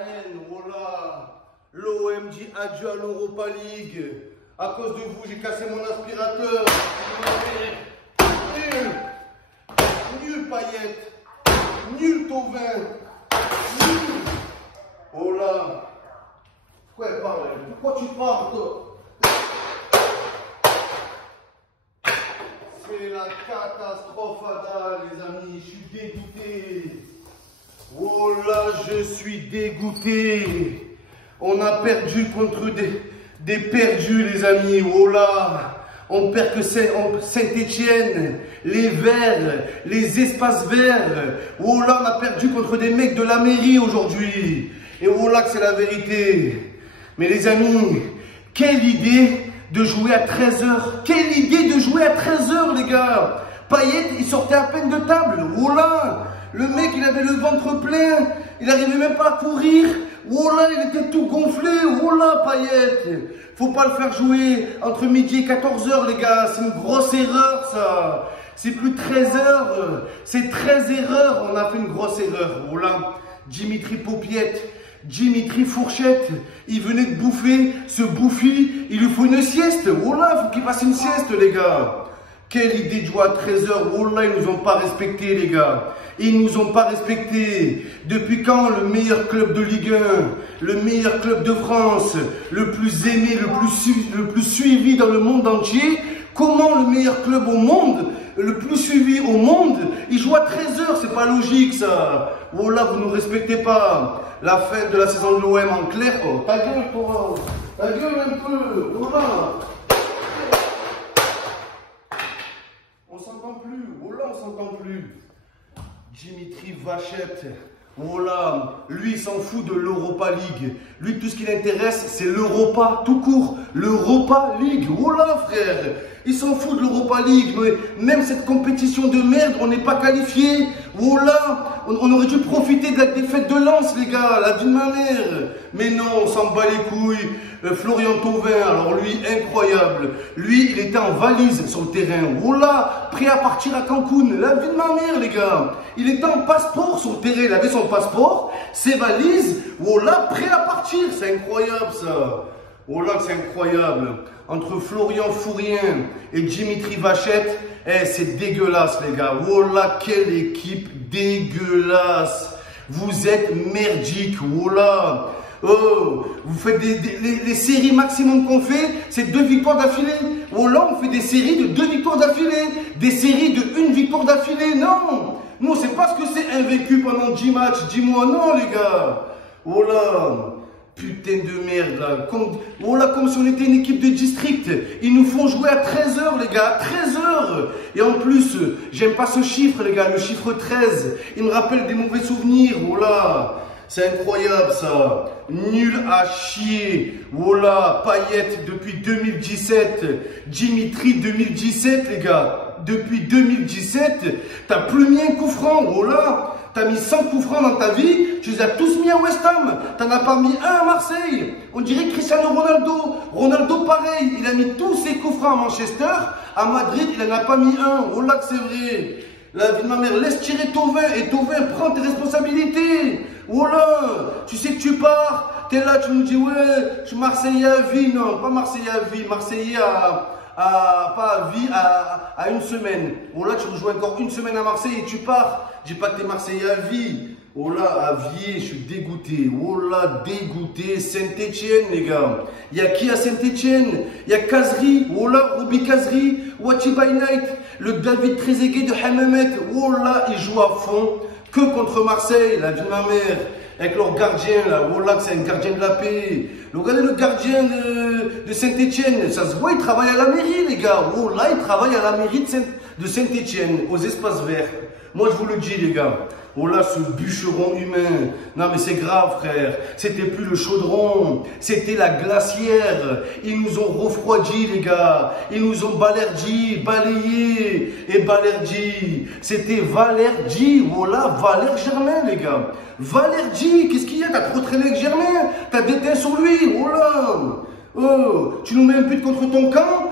haine, oh là. L'OM dit adieu à l'Europa League. À cause de vous, j'ai cassé mon aspirateur. Nul. Nul Payet. Nul Thauvin. Nul. Oh là. Pourquoi elle parle? Pourquoi tu parles, toi? C'est la catastrophe, Ada, les amis. Je suis dégoûté. Oh là, je suis dégoûté. On a perdu contre des perdus, les amis. Oh là. On perd que Saint-Etienne, les Verts, les espaces verts. Oh là, on a perdu contre des mecs de la mairie aujourd'hui. Et oh là, que c'est la vérité. Mais les amis, quelle idée de jouer à 13 h. Quelle idée de jouer à 13 h, les gars. Payet, il sortait à peine de table. Oh là, le mec, il avait le ventre plein. Il n'arrivait même pas à courir. Oh là, il était tout gonflé. Oh là, Payet. Faut pas le faire jouer entre midi et 14 h, les gars. C'est une grosse erreur, ça. C'est plus 13 h. C'est 13 erreurs. On a fait une grosse erreur. Oh là, Dimitri Paupiette. Dimitri Fourchette, il venait de bouffer, ce bouffi, il lui faut une sieste. Oh là, faut qu'il fasse une sieste, les gars. Quelle idée de jouer à 13 h. Oh là, ils nous ont pas respectés, les gars. Ils nous ont pas respectés. Depuis quand le meilleur club de Ligue 1, le meilleur club de France, le plus aimé, le plus suivi dans le monde entier, comment le meilleur club au monde, le plus suivi au monde, il joue à 13 h? C'est pas logique, ça. Oh là, vous nous respectez pas. La fin de la saison de l'OM en clair. Oh, ta gueule, toi. Ta gueule un peu. Oh là. On s'entend plus. Oh là, on s'entend plus. Dimitri Vachette. Oh là, lui, il s'en fout de l'Europa League. Lui, tout ce qui l'intéresse, c'est l'Europa, tout court. L'Europa League. Oh là, frère. Il s'en fout de l'Europa League. Mais même cette compétition de merde, on n'est pas qualifié. Oh là, on aurait dû profiter de la défaite de Lens, les gars. La vie de ma mère. Mais non, on s'en bat les couilles. Florian Thauvin, alors lui, incroyable. Lui, il était en valise sur le terrain. Oh là, prêt à partir à Cancun. La vie de ma mère, les gars. Il était en passeport sur le terrain. Il avait son passeport, ses valises. Oh là, prêt à partir. C'est incroyable, ça. Oh là, c'est incroyable. Entre Florian Fourien et Dimitri Vachette, c'est dégueulasse, les gars. Oh là, quelle équipe dégueulasse. Vous êtes merdique. Oh là. Oh, vous faites les séries maximum qu'on fait, c'est 2 victoires d'affilée. Oh là, on fait des séries de 2 victoires d'affilée. Des séries de 1 victoire d'affilée. Non. Nous, on sait pas ce que c'est invaincu pendant 10 matchs, 10 mois. Non, les gars. Oh là. Putain de merde, là. Comme si on était une équipe de district. Ils nous font jouer à 13 h, les gars. À 13 h. Et en plus, j'aime pas ce chiffre, les gars. Le chiffre 13. Il me rappelle des mauvais souvenirs. Oh là. C'est incroyable, ça. Nul à chier. Oh là. Payet depuis 2017. Dimitri 2017, les gars. Depuis 2017, t'as plus mis un coup franc. Oh là. T'as mis 100 coups francs dans ta vie, tu les as tous mis à West Ham. T'en as pas mis un à Marseille. On dirait Cristiano Ronaldo. Ronaldo, pareil, il a mis tous ses coups francs à Manchester. À Madrid, il en a pas mis un. Oh là que c'est vrai. La vie de ma mère, laisse tirer Thauvin. Et Thauvin, prends tes responsabilités. Oh là, tu sais que tu pars. T'es là, tu nous dis, ouais, je suis Marseillais à vie. Non, pas Marseillais à vie. Marseillais pas à vie, à 1 semaine. Oh là, tu rejoins encore 1 semaine à Marseille et tu pars. J'ai pas que t'es Marseillais à vie. Oh là, à vie, je suis dégoûté. Oh là, dégoûté. Saint-Etienne, les gars. Il y a qui à Saint-Etienne? Il y a Kazri. Oh là, Roby Kazri. Wachi by Night. Le David Trezeguet de Hammamet. Oh là, ils jouent à fond. Que contre Marseille, la vie de ma mère. Avec leur gardien, là. Oh là, c'est un gardien de la paix. Regardez le gardien de Saint-Etienne. Ça se voit, il travaille à la mairie, les gars. Oh là, il travaille à la mairie de Saint-Etienne, aux espaces verts. Moi, je vous le dis, les gars. Oh là, ce bûcheron humain. Non, mais c'est grave, frère. C'était plus le chaudron. C'était la glacière. Ils nous ont refroidi, les gars. Ils nous ont balayé et balerdi. C'était Valerdi. Oh là, Valère Germain, les gars. Valerdi, qu'est-ce qu'il y a? T'as trop traîné avec Germain. T'as déteint sur lui. Oh là. Oh, tu nous mets un but contre ton camp.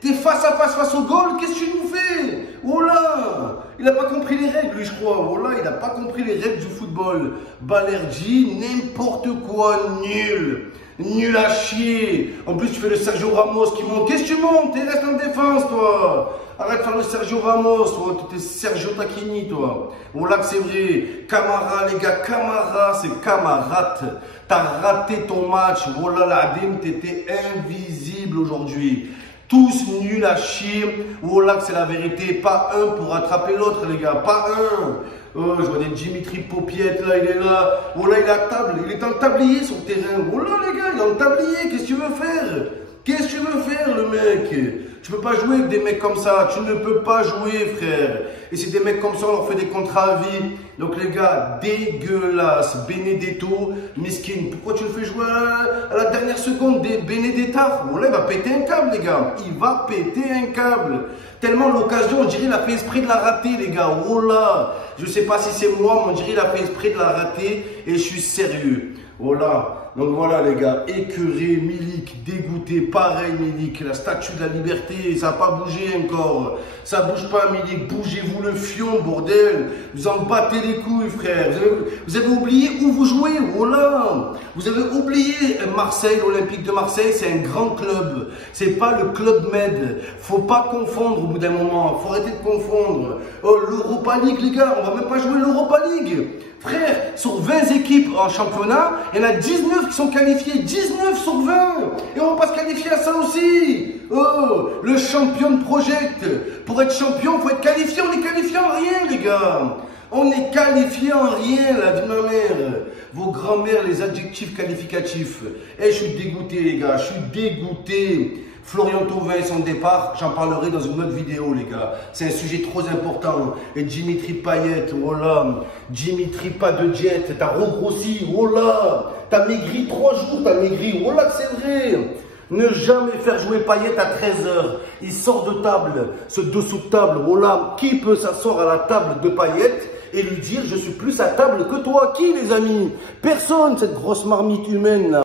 T'es face à face au goal. Qu'est-ce que tu nous fais? Oh là. Il n'a pas compris les règles, lui, je crois. Voilà, il n'a pas compris les règles du football. Balerdi, n'importe quoi, nul. Nul à chier. En plus, tu fais le Sergio Ramos qui monte. Qu'est-ce que tu montes? Tu restes en défense, toi. Arrête de faire le Sergio Ramos, toi. Tu es Sergio Tacchini, toi. Voilà que c'est vrai. Camara, les gars, Camara, c'est Camarat. T'as raté ton match. Voilà, la Adim, t'étais invisible aujourd'hui. Tous nuls à chier. Voilà que c'est la vérité. Pas un pour rattraper l'autre, les gars. Pas un. Oh, je vois des Dimitri Popiette, là, il est là. Voilà, il est à table. Il est en tablier sur le terrain. Voilà, les gars, il est en tablier. Qu'est-ce que tu veux faire? Qu'est-ce que tu veux faire, le mec? Tu peux pas jouer avec des mecs comme ça. Tu ne peux pas jouer, frère. Et c'est des mecs comme ça, on leur fait des contrats à vie. Donc, les gars, dégueulasse. Benedetto, Miskin. Pourquoi tu le fais jouer à la dernière seconde? Benedetta. Voilà, il va péter un câble, les gars. Il va péter un câble. Tellement l'occasion, on dirait qu'il a fait exprès de la rater, les gars. Oh là. Je sais pas si c'est moi, mais on dirait qu'il a fait exprès de la rater. Et je suis sérieux. Voilà. Donc voilà les gars, écœuré, Milik, dégoûté, pareil Milik, la statue de la liberté, ça n'a pas bougé encore. Ça bouge pas Milik, bougez-vous le fion, bordel. Vous en battez les couilles frère. Vous avez oublié où vous jouez, voilà. Vous avez oublié Marseille, l'Olympique de Marseille, c'est un grand club. C'est pas le Club Med. Faut pas confondre au bout d'un moment, faut arrêter de confondre. Oh, l'Europa League les gars, on va même pas jouer l'Europa League. Frère, sur 20 équipes en championnat, il y en a 19 qui sont qualifiés. 19 sur 20. Et on va pas se qualifier à ça aussi. Oh, le champion project. Pour être champion, il faut être qualifié. On est qualifié en rien, les gars. On est qualifié en rien, la vie de ma mère. Vos grands-mères, les adjectifs qualificatifs. Et je suis dégoûté, les gars. Je suis dégoûté. Florian Thauvin et son départ, j'en parlerai dans une autre vidéo, les gars. C'est un sujet trop important. Et Dimitri Payet, voilà. Dimitri pas de jet, t'as regrossi, voilà. T'as maigri 3 jours, t'as maigri, voilà que c'est vrai. Ne jamais faire jouer Payet à 13h. Il sort de table, ce dessous de table, voilà. Qui peut s'asseoir à la table de Payet et lui dire je suis plus à table que toi? Qui, les amis? Personne, cette grosse marmite humaine là.